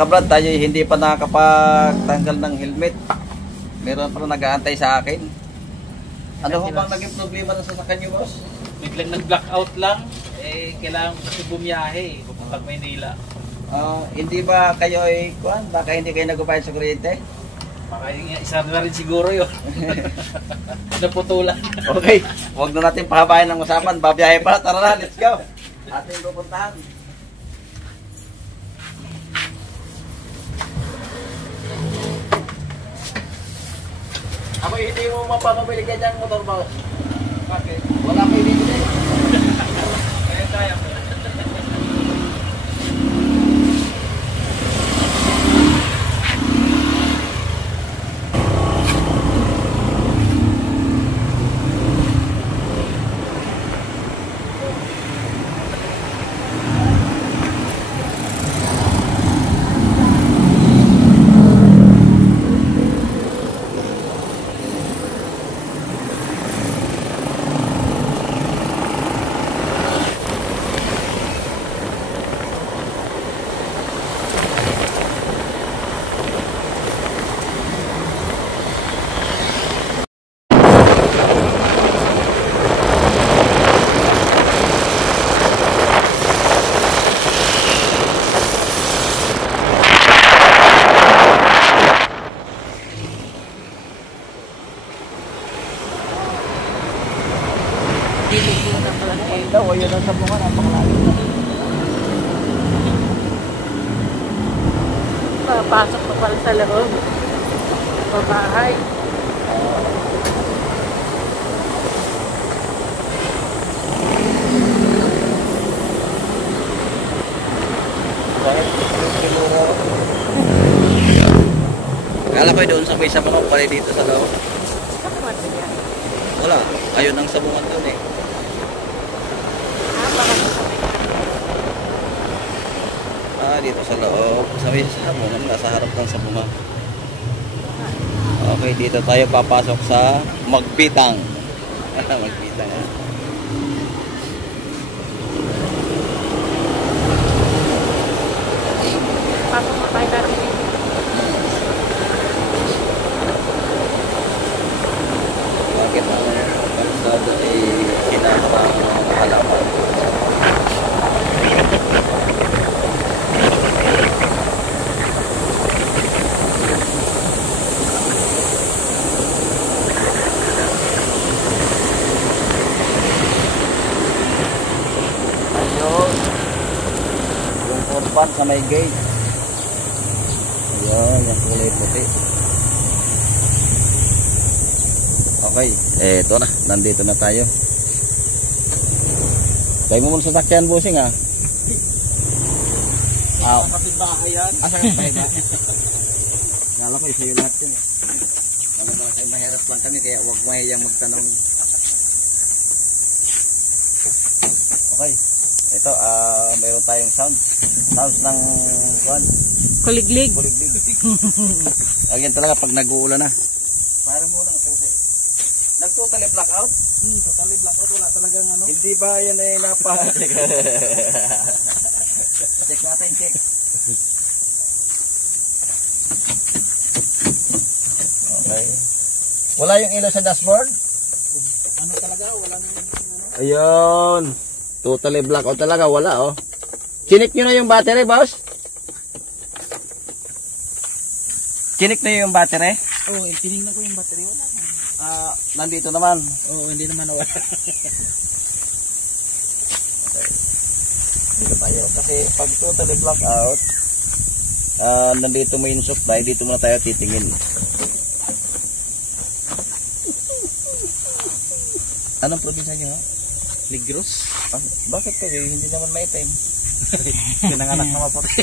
Kabrad, tayo hindi pa nakakapagtanggal ng helmet. Meron pa nag-aantay sa akin. Ano ho bang naging problema na sa sasakyan niyo, boss? Biglang nag-blackout lang. Kailangan ko kasi bumiyahe. Pupuntang Maynila. Hindi ba kayo ay kuan? Baka hindi kayo nagbayad sa kuryente? Baka isa na rin siguro yun. Naputulan. Okay, huwag na natin pahabayan ng usapan. Babiyahe pa. Tara na, let's go. Ating pupuntahan. Ako hindi mo mapapabili ka dyan motor ba? Bakit? Wala pa ibibili. Kaya tayo. Daw, ayun ang sabungan, napakalayo na. Papasok pa pala sa loob. Babahay. Bakit? Kala ko doon sa may sabungan pala dito sa loob. Wala, ayun ang sabungan doon eh. Dito sa loob. Sa may sabungan, nasa harap ng sabungan. Okay, dito tayo papasok sa Magbitang. Magbitang. Pasok mo tayo natin. Bakit ang kalsada ay hinaharap ng mga halaman? Sa may gate. Ayan, yung kulay puti. Okay, eto na. Nandito na tayo. Tayo mo muna sa sakyan, busing ha. Kapit-bahay yan. Asa ka tayo ba? Kala ko isa yung lahat yun eh. Kala ko kayo mahirap lang kami kaya huwag mahiyang magtanong. Okay. Ito, mayroon tayong sounds ng kuwan. Kuliglig. Kuliglig. Ayan talaga pag nag-uulan na. Para mo lang ito. Nag-totally blackout? Totally blackout. Wala talagang ano. Hindi ba yan ay napa-check? Check natin, check. Okay. Wala yung ilaw sa dashboard? Ano talaga? Walang ano. Ayun. Totally blackout talaga, wala oh. Chinik nyo na yung battery, boss? Chinik na yung battery? Oo, tinignan ko yung battery. Wala. Nandito naman. Oo, hindi naman wala. Okay. Dito tayo. Kasi pag totally blackout, nandito mo yung supply, dito muna tayo titingin. Anong probinsya nyo? Ligros? Bakit kayo? Hindi naman maitim. Pinanganak na maputi.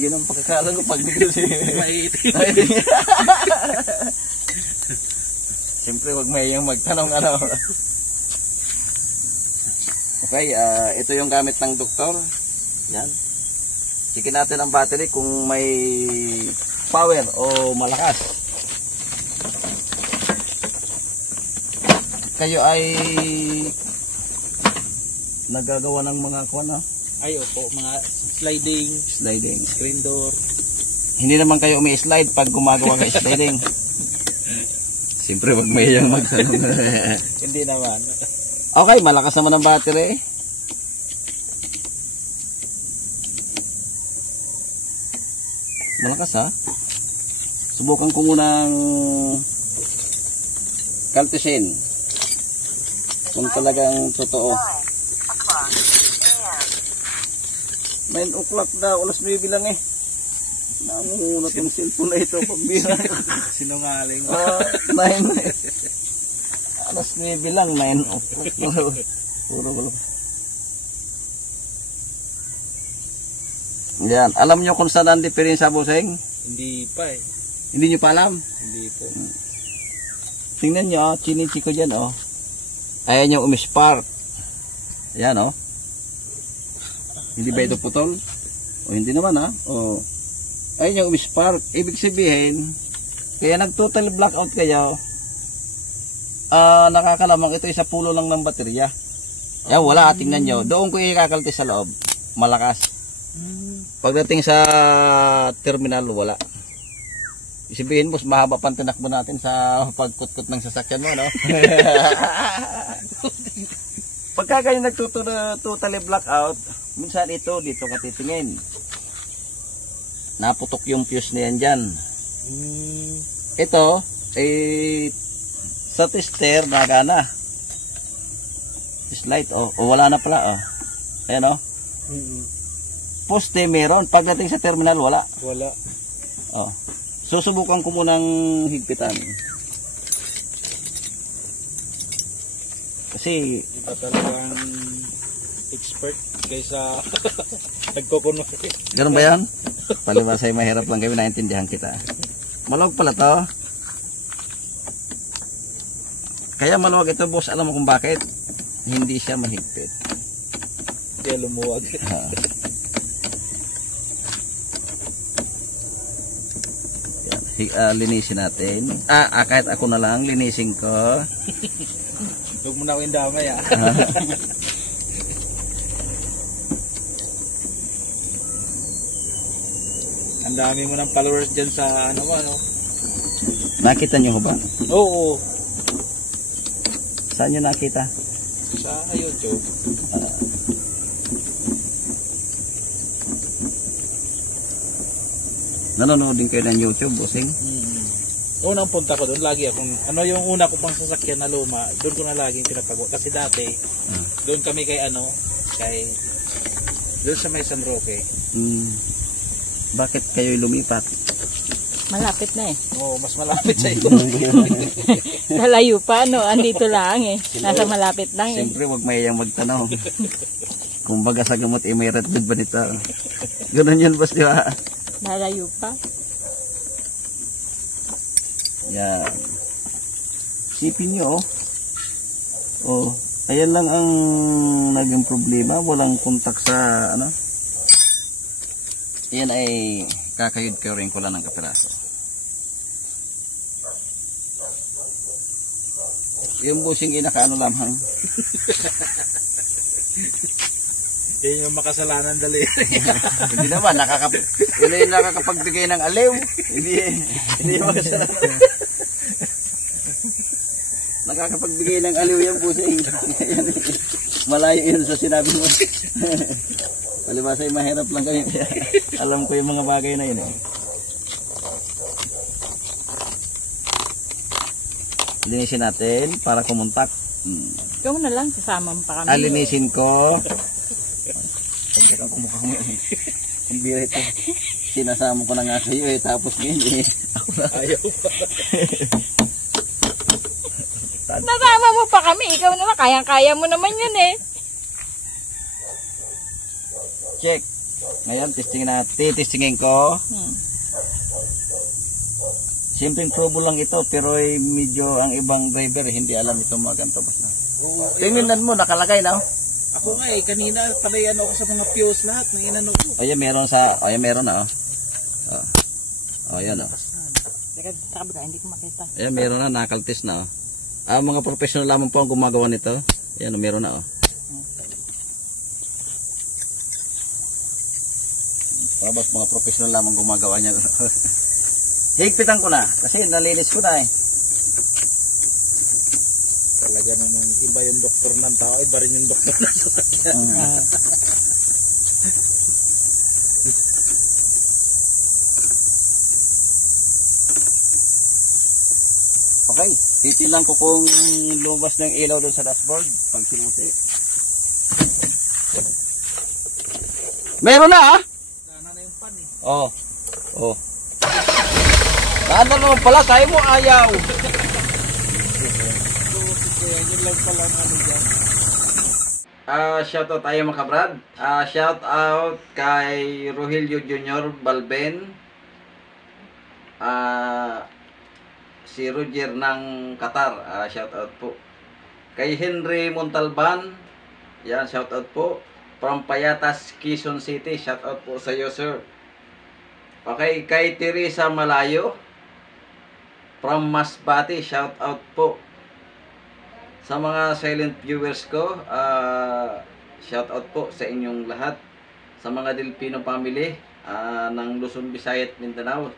Yun ang pagkakala ko pag Ligros. Maitim. Siyempre wag mayang magtanong ano. Okay, ito yung gamit ng doktor. Yan. Checkin natin ang battery kung may power o malakas. Kayo ay nagagawa ng mga Ay, opo, mga sliding, Sliding. screen door. Hindi naman kayo umi-slide pag gumagawa ka sliding. Siyempre wag may yung magsanong. Hindi naman. Okay, malakas naman ang battery. Malakas ha. Subukan ko munang kaltisin. Kung talagang totoo. 9 o'clock daw, alas 9 lang eh. Nangungunat yung cellphone na ito pambira. Sinungaling. 9 alas 9 lang, 9 o'clock. Puro. Yan, alam nyo kung saan ang diferensya, bossing? Hindi pa eh. Hindi nyo pa alam? Hindi po. Tingnan nyo, chinichi ko dyan, oh. Ayan yung umispark. Ayan, oh. Hindi ba ito putol? O hindi naman, ha? O. Ayan yung umispark. Ibig sabihin, kaya nag-total blackout kayo, nakakalamang ito isa pulo lang ng baterya. Ayan, wala. Tingnan nyo. Doon ko ikakalti sa loob. Malakas. Pagdating sa terminal, wala. Isibihin mo, mahaba pang tinakbo natin sa pagkutkot ng sasakyan mo, no? Pagka kayo nag-totally blackout, minsan ito, dito ka titingin. Naputok yung fuse na yan dyan. Ito, sa tester, nagana. Is light, oh. O wala na pala, oh. Ayan, oh. Poste meron. Pagdating sa terminal, wala. Wala. Oh. Susubukan ko munang higpitan. Kasi Iba talagang expert kaysa nagkukuno. ganun ba yan? Palibas ay mahirap lang kami, naintindihan kita. Maluwag pala to. Kaya maluwag ito, boss. Alam mo kung bakit? Hindi siya mahigpit. Kaya lumuwag. Linisin natin. Kahit ako na lang, linisin ko. Huwag mo na ako yung damay, ah. Ang dami mo ng followers dyan sa ano mo, ano? Nakita nyo ba? Oo. Saan nyo nakita? Sa YouTube. Nanonood din kayo ng YouTube, bossing? Unang punta ko doon, lagi akong, ano yung una ko pang sasakyan na luma, doon ko na laging pinapagawa. Kasi dati, doon kami kay doon sa may San Roque. Bakit kayo lumipat? Malapit na eh. Oo, mas malapit sa iyo. Nalayo pa, no? Andito lang eh. Nasa malapit lang eh. Siyempre, wag mayayang magtanong. Kung baga sa gamot, may red food ba nito? Ganun yun, boss, di ba? Nalayo pa. Yan. Sipin nyo, oh. Ayan lang ang naging problema. Walang kontak sa, ano. Yan ay kakayod-kayorin ko lang ng kapiraso. Yung busing inakaano lamang. Yan yung makasalanan dali. Hindi naman, yun yung nakakapagbigay ng aliw. Hindi yung makasalanan. Nakakapagbigay ng aliw yung busing. Malayo yun sa sinabi mo. Palibasa ay mahirap lang kami. Alam ko yung mga bagay na yun eh. Linisin natin para kumontak. Ikaw na lang, sasama mo pa kami. Linisin ko. Pagkakang kumukha mo eh. Kung bira ito. Sinasama ko na nga kayo eh. Tapos ngayon eh. Ako na. Ayaw pa. Nasama mo pa kami. Ikaw na lang, kayang-kaya mo naman yun eh. Check. Ngayon, testingin ko. Simpleng probo lang ito, pero medyo ang ibang driver hindi alam ito mga ganito. Tingnan mo, nakalagay na. Ako nga eh, kanina panay ano ako sa mga fuse lahat ng inano ko. Ayan, meron na. Ayan, Teka, taka hindi ko makita. Ayan, meron na, nakaltis na. Mga professional lamang po ang gumagawa nito. Ayan, meron na. Tapos mga professional lamang gumagawa niya. Higpitan ko na kasi nalinis ko na eh. Talaga namang iba yung doktor ng tao, iba rin yung doktor ng sasakyan. Okay, titilan ko kung lumabas ng ilaw doon sa dashboard pag sinusi. Meron na ah! Sana na yung pan eh. Oh. Oh. Ano naman pala, tayo mo ayaw. Yun lang pala ang ano dyan. Shout out tayo mga kabrad. Shout out kay Rogelio Jr. Balben. Si Roger ng Qatar. Shout out po. Kay Henry Montalban. Yan, shout out po. From Payatas, Quezon City. Shout out po sa iyo, sir. Okay, kay Teresa Malayo. From Masbate, shout out po. Sa mga silent viewers ko, shout out po sa inyong lahat. Sa mga Delpino family ng Luzon, Visayas, Mindanao,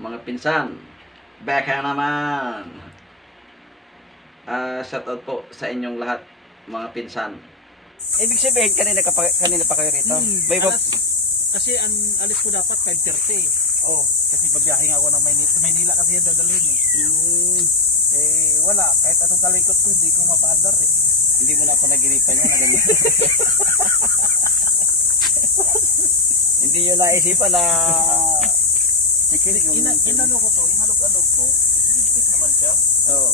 mga pinsan, baka naman. Shout out po sa inyong lahat, mga pinsan. Ibig sabihin, kanina pa kayo rito? Kasi ang alis ko dapat 5:30. Oh, kasi babiyahe ako ng Maynila kasi yung dadalhin eh. Wala, kahit anong kalikot ko hindi ko mapaandar eh. Hindi mo na panaginipan yan na ganyan. Hindi nyo naisipan na chicken yung... Inano ko to, inalog-alog ko. Higpit naman siya. Oo.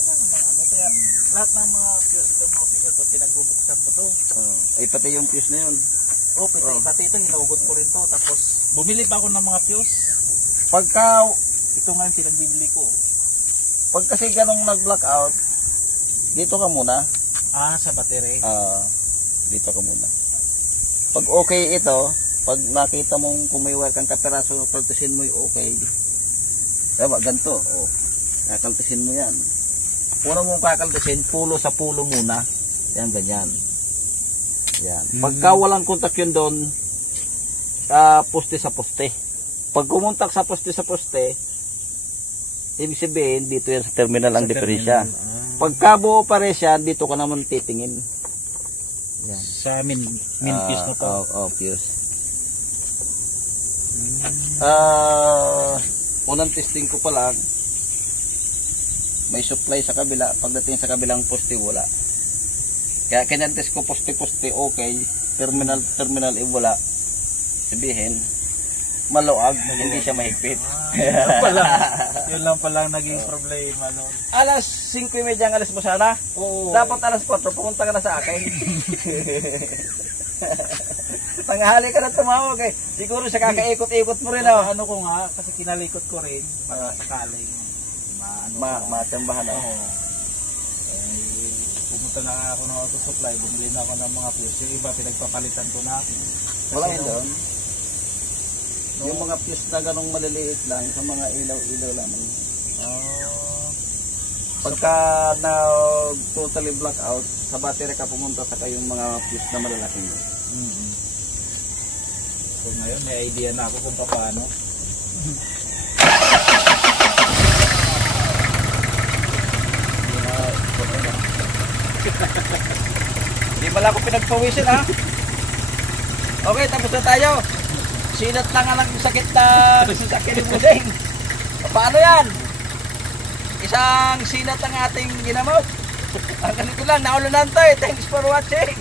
Wala naman ano. Kaya lahat ng mga fuse ko, pinagbubuksan ko to. Ay pati yung fuse na yun. Pati ito, hinugot ko rin to. Tapos, bumili pa ako ng mga fuse. Pagka, ito nga yung pinagbibili ko. Pag kasi ganong nag-blackout, dito ka muna. Sa battery? Dito ka muna. Pag okay ito, pag nakita mong kung may wire kang kaperaso, kaltasin mo yung okay. Diba, ganito. Kakaltasin mo yan. Una mong kakaltasin, pulo sa pulo muna. Yan, ganyan. Yan. Pagka walang kontak yun doon, poste sa poste. Pag kumontak sa poste, ibig sabihin, dito yan sa terminal ang diferensya. Pagka buo pa rin siya, dito ka naman titingin. Yan. Sa min fuse na to? Fuse. Unang testing ko pa lang, may supply sa kabila. Pagdating sa kabilang poste, wala. Kaya kinantest ko poste okay, terminal wala. Sabihin, maluag, hindi siya mahigpit. Yun lang pala naging problema no. Alas 5:30 ang alas mo sana? Oo. Dapat alas 4, pumunta ka na sa akin. Tanghali ka na tumawag eh. Siguro siya kakaikot-ikot mo rin oh. Ano ko nga, kasi kinalikot ko rin, para sakaling matambahan ako. Pumunta na ako ng auto supply, bumili na ako ng mga fuse. Yung iba pinagpapalitan ko na. Wala yun doon. Yung mga fuse na ganong maliliit lang, sa mga ilaw-ilaw lamang. Pagka na totally blackout, sa battery ka pumunta sa kayong mga fuse na malalaking. So ngayon may idea na ako kung paano. Hindi pala ako pinagpawisin ha. Okay, tapos na tayo. Sinat lang ang sakit na sasakyan ni Budeng. Paano yan? Isang sinat ang ating ginamot. Ang ganito lang, naulunan tayo. Thanks for watching.